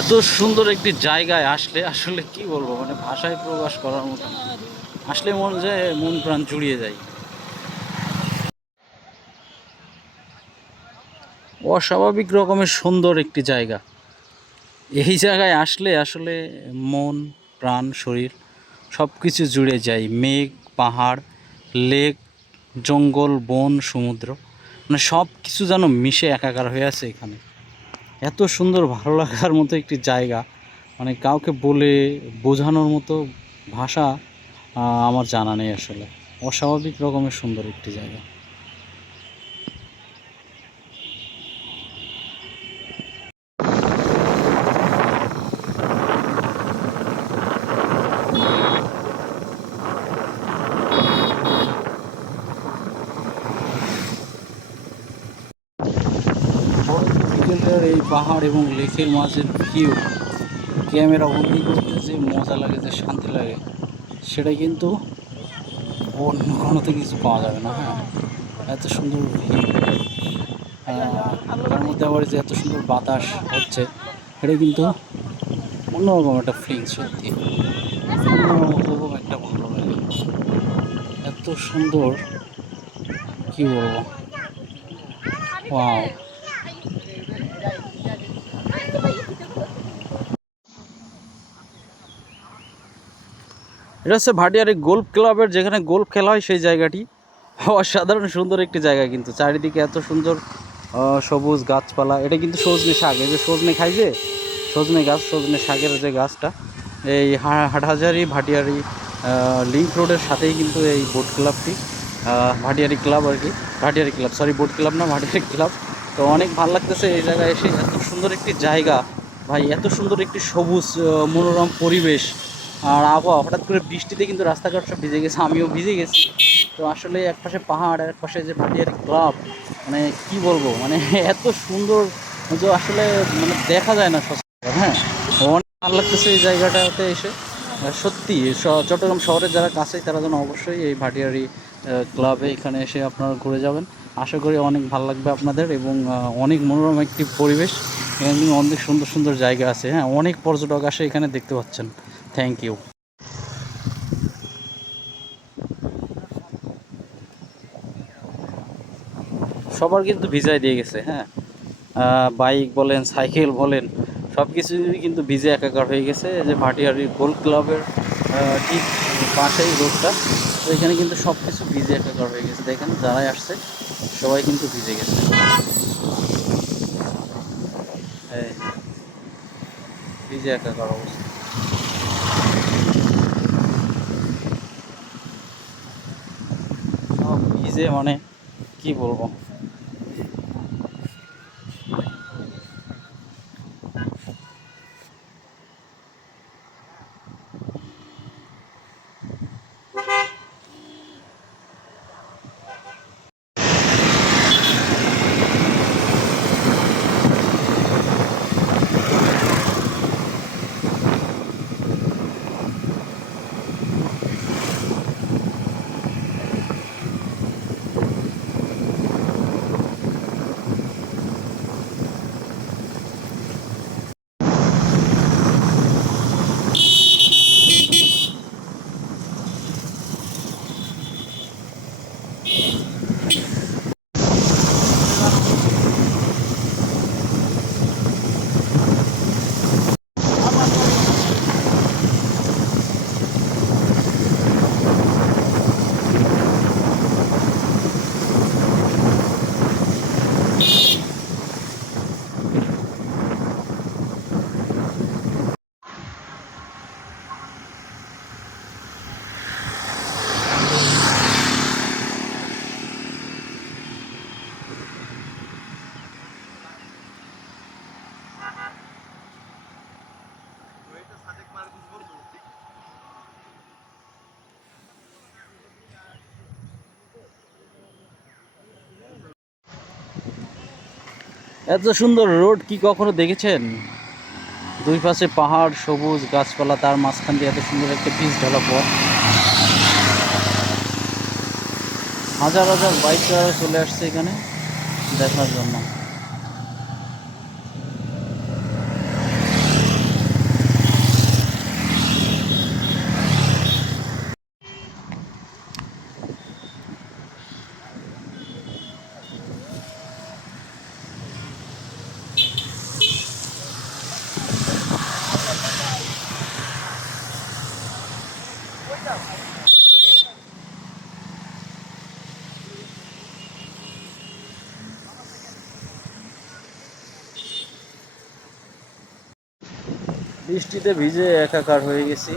এত সুন্দর একটি জায়গায় আসলে আসলে কি বলবো, মানে ভাষায় প্রকাশ করার মতো না। আসলে মন যায়, মন প্রাণ জুড়িয়ে যায়। অস্বাভাবিক রকমের সুন্দর একটি জায়গা। এই জায়গায় আসলে আসলে মন, প্রাণ, শরীর সব কিছু জুড়ে যায়। মেঘ, পাহাড়, লেক, জঙ্গল, বন, সমুদ্র, মানে সব কিছু যেন মিশে একাকার হয়ে আছে এখানে। এত সুন্দর, ভালো লাগার মতো একটি জায়গা, মানে কাউকে বলে বোঝানোর মতো ভাষা আমার জানা নেই আসলে। অস্বাভাবিক রকমের সুন্দর একটি জায়গা। বিকেলের এই পাহাড় এবং লেকের মাঝের ভিউ ক্যামেরা বন্দি করতে যে মজা লাগে, যে শান্তি লাগে, সেটা কিন্তু অন্য কোনোতে কিছু পাওয়া যাবে না। হ্যাঁ, এত সুন্দর ভিউ, তার মধ্যে আবার যে এত সুন্দর বাতাস হচ্ছে, এটা কিন্তু অন্যরকম একটা ফিলিংস। সত্যি অন্যরকম একটা ভালো লাগে। এত সুন্দর, কি বলবো, ওয়াও। এটা হচ্ছে ভাটিয়ারি গোল্ফ ক্লাবের, যেখানে গোল্ফ খেলা হয় সেই জায়গাটি। অসাধারণ সুন্দর একটি জায়গা, কিন্তু চারিদিকে এত সুন্দর সবুজ গাছপালা। এটা কিন্তু সজনে শাক, এই যে সজনে খাই, যে সজনে গাছ, সজনে শাকের যে গাছটা, এই হাটহাজারি ভাটিয়ারি লিংক রোডের সাথেই কিন্তু এই বোট ক্লাবটি, ভাটিয়ারি ক্লাব আর কি। Bhatiary club, sorry, boat club না, ভাটিয়ারি ক্লাব। তো অনেক ভালো লাগতেছে এই জায়গায় এসে। এত সুন্দর একটি জায়গা ভাই, এত সুন্দর একটি সবুজ মনোরম পরিবেশ আর আবহাওয়া। হঠাৎ করে বৃষ্টিতে কিন্তু রাস্তাঘাট সব ভিজে গেছে, আমিও ভিজে গেছি। তো আসলে এক পাশে পাহাড় আর এক পাশে যে ভাটিয়ারি ক্লাব, মানে কি বলবো, মানে এত সুন্দর যে আসলে মানে দেখা যায় না সচরাচর। হ্যাঁ, অনেক ভালো লাগতেছে এই জায়গাটাতে এসে। সত্যি চট্টগ্রাম শহরের যারা কাছেই, তারা যেন অবশ্যই এই ভাটিয়ারি ক্লাবে এখানে এসে আপনারা ঘুরে যাবেন। আশা করি অনেক ভালো লাগবে আপনাদের, এবং অনেক মনোরম একটি পরিবেশ। এখানে কিন্তু অনেক সুন্দর সুন্দর জায়গা আছে। হ্যাঁ, অনেক পর্যটক আসে এখানে, দেখতে পাচ্ছেন। Thank you. সবার কিন্তু ভিজায় দিয়ে গেছে। হ্যাঁ, বাইক বলেন, সাইকেল বলেন, সব কিছুই কিন্তু ভিজে একাকার হয়ে গেছে। এই যে ভাটিয়ারি গোল্ফ ক্লাবের ঠিক পাশেই রোডটা, তো এখানে কিন্তু সব কিছু ভিজে একাকার হয়ে গেছে। দেখেন, যারাই আসছে সবাই কিন্তু ভিজে গেছে। এই ভিজে একাকার অবস্থা। সব ভিজে, মানে কি বলবো। এত সুন্দর রোড কি কখনো দেখেছেন? দুই পাশে পাহাড়, সবুজ গাছপালা, তার মাঝখান দিয়ে এত সুন্দর একটা পিচ ঢালা পথ। হাজার হাজার বাইক চলে আসছে এখানে দেখার জন্য। বৃষ্টিতে ভিজে একাকার হয়ে গেছি।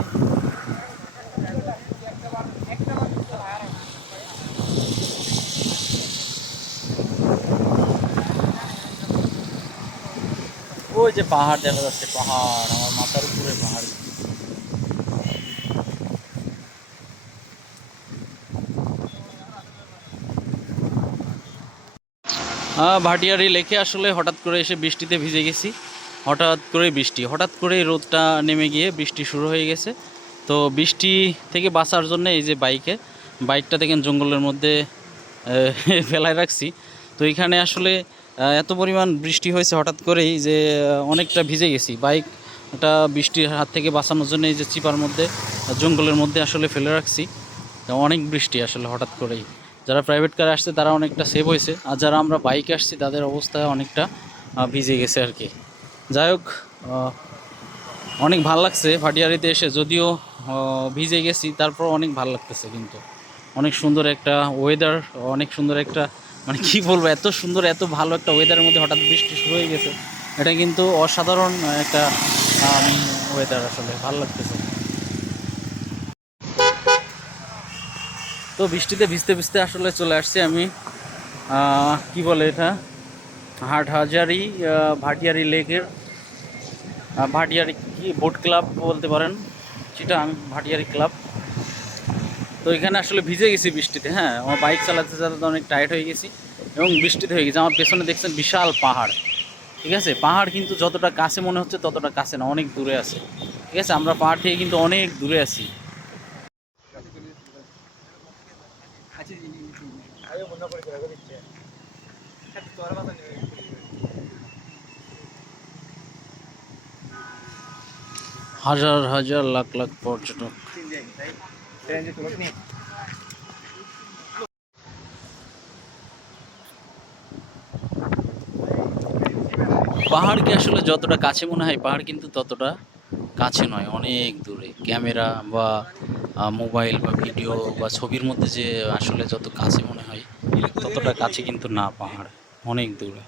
ওই যে পাহাড় দেখা যাচ্ছে, পাহাড় আমার মাথার উপরে পাহাড়। ভাটিয়ারি লেকে আসলে হঠাৎ করে এসে বৃষ্টিতে ভিজে গেছি। হঠাৎ করে বৃষ্টি, হঠাৎ করে রোদটা নেমে গিয়ে বৃষ্টি শুরু হয়ে গেছে। তো বৃষ্টি থেকে বাঁচার জন্য এই যে বাইকটা দেখেন জঙ্গলের মধ্যে ফেলায় রাখছি। তো এখানে আসলে এত পরিমাণ বৃষ্টি হয়েছে হঠাৎ করেই যে অনেকটা ভিজে গেছি। বাইকটা বৃষ্টির হাত থেকে বাঁচানোর জন্য এই যে চিপার মধ্যে জঙ্গলের মধ্যে আসলে ফেলে রাখছি। তো অনেক বৃষ্টি আসলে হঠাৎ করেই। যারা প্রাইভেট কারে আসছে তারা অনেকটা সেভ হয়েছে, আর যারা আমরা বাইকে আসছি তাদের অবস্থা অনেকটা ভিজে গেছে আর কি। যাই হোক, অনেক ভাল লাগছে ভাটিয়ারিতে এসে, যদিও ভিজে গেছি তারপর অনেক ভাল লাগতেছে। কিন্তু অনেক সুন্দর একটা ওয়েদার, অনেক সুন্দর একটা মানে কি বলবো, এত সুন্দর এত ভালো একটা ওয়েদারের মধ্যে হঠাৎ বৃষ্টি শুরু হয়ে গেছে। এটা কিন্তু অসাধারণ একটা ওয়েদার, আসলে ভালো লাগতেছে। তো বৃষ্টিতে ভিজতে ভিজতে আসলে চলে আসছি আমি কি বলে এটা, হাটহাজারি ভাটিয়ারি লেকের ভাটিয়ারি কি বোট ক্লাব বলতে পারেন, চিটাং ভাটিয়ারি ক্লাব। তো এখানে আসলে ভিজে গেছি বৃষ্টিতে। হ্যাঁ, আমার বাইক চালাতে চালাতে অনেক টায়ার্ড হয়ে গেছি এবং বৃষ্টিতে হয়ে গেছে। আমার পেছনে দেখছেন বিশাল পাহাড়, ঠিক আছে। পাহাড় কিন্তু যতটা কাছে মনে হচ্ছে ততটা কাছে না, অনেক দূরে আছে, ঠিক আছে। আমরা পাহাড় থেকে কিন্তু অনেক দূরে আছি। হাজার হাজার লাখ লাখ পর্যটক। পাহাড়কে আসলে যতটা কাছে মনে হয়, পাহাড় কিন্তু ততটা কাছে নয়, অনেক দূরে। ক্যামেরা বা মোবাইল বা ভিডিও বা ছবির মধ্যে যে আসলে যত কাছে মনে হয় ততটা কাছে কিন্তু না, পাহাড় অনেক দূরে।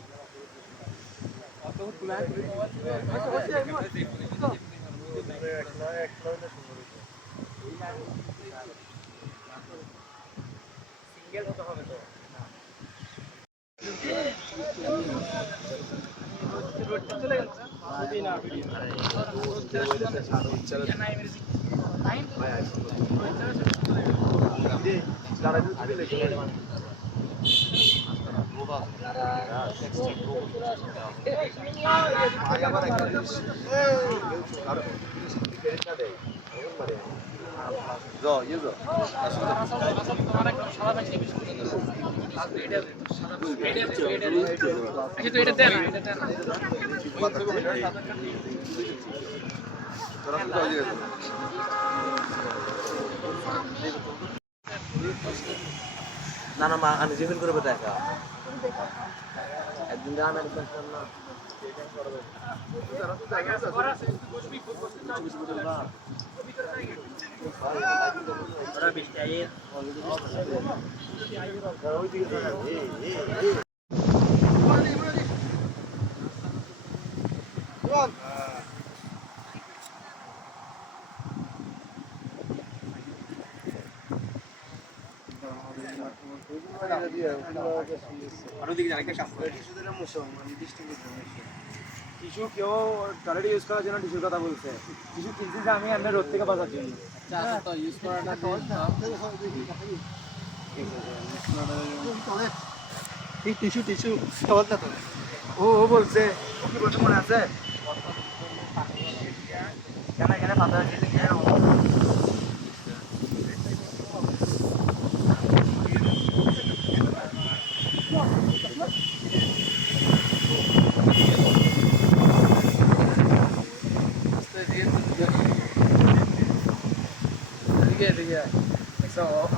না না মা আমি জিজ্ঞেস করবো দেখা একদিন আমি না টিস্যু কেউ টয়লেটে ইউজ করার জন্য টিস্যুর কথা বলছে। টিস্যু কিনছি যে আমি আপনার রোদ থেকে বাঁচার জন্য। ইউজ করাটা টিস্যু টিস্যু বলতে তো ও বলছে, ও কি বলছে মনে আছে? কেন এখানে পাতা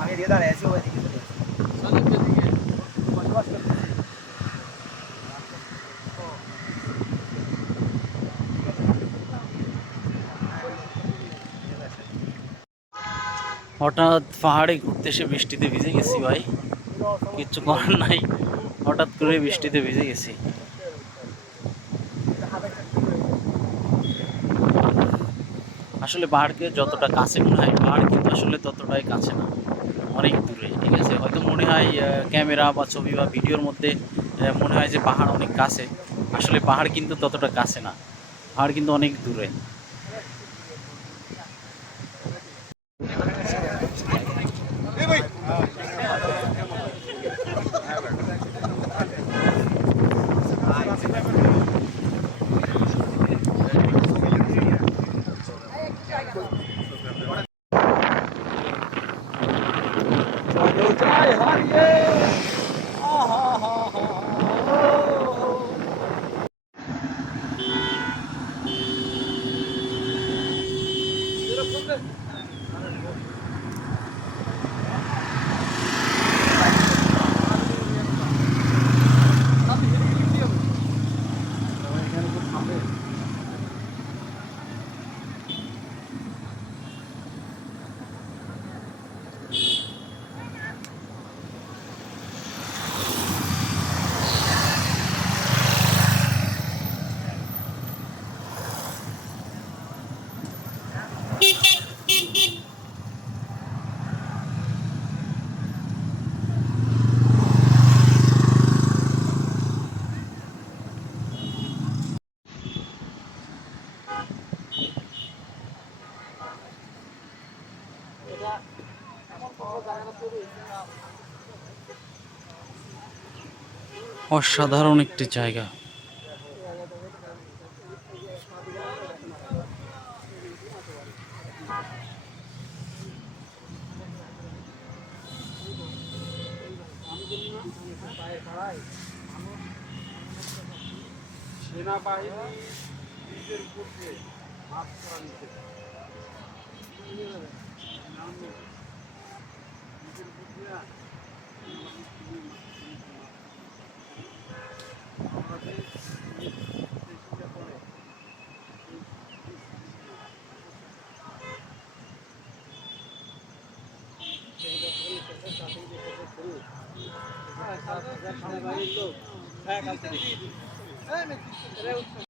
আমি দিয়ে দাঁড়িয়ে আছি ওইদিকে হঠাৎ পাহাড়ে ঘুরতে এসে বৃষ্টিতে ভিজে গেছি ভাই, কিচ্ছু করার নাই, হঠাৎ করে বৃষ্টিতে ভিজে গেছি। আসলে পাহাড়কে যতটা কাছে মনে হয় পাহাড় কিন্তু আসলে ততটাই কাছে না, অনেক দূরে। ঠিক আছে, হয়তো মনে হয় ক্যামেরা বা ছবি বা ভিডিওর মধ্যে মনে হয় যে পাহাড় অনেক কাছে, আসলে পাহাড় কিন্তু ততটা কাছে না, পাহাড় কিন্তু অনেক দূরে। অসাধারণ একটি জায়গা। সেনাবাহিনী নিজের উপর দিয়ে মাছ করা নিষেধ। সেনাবাহিনীর লোক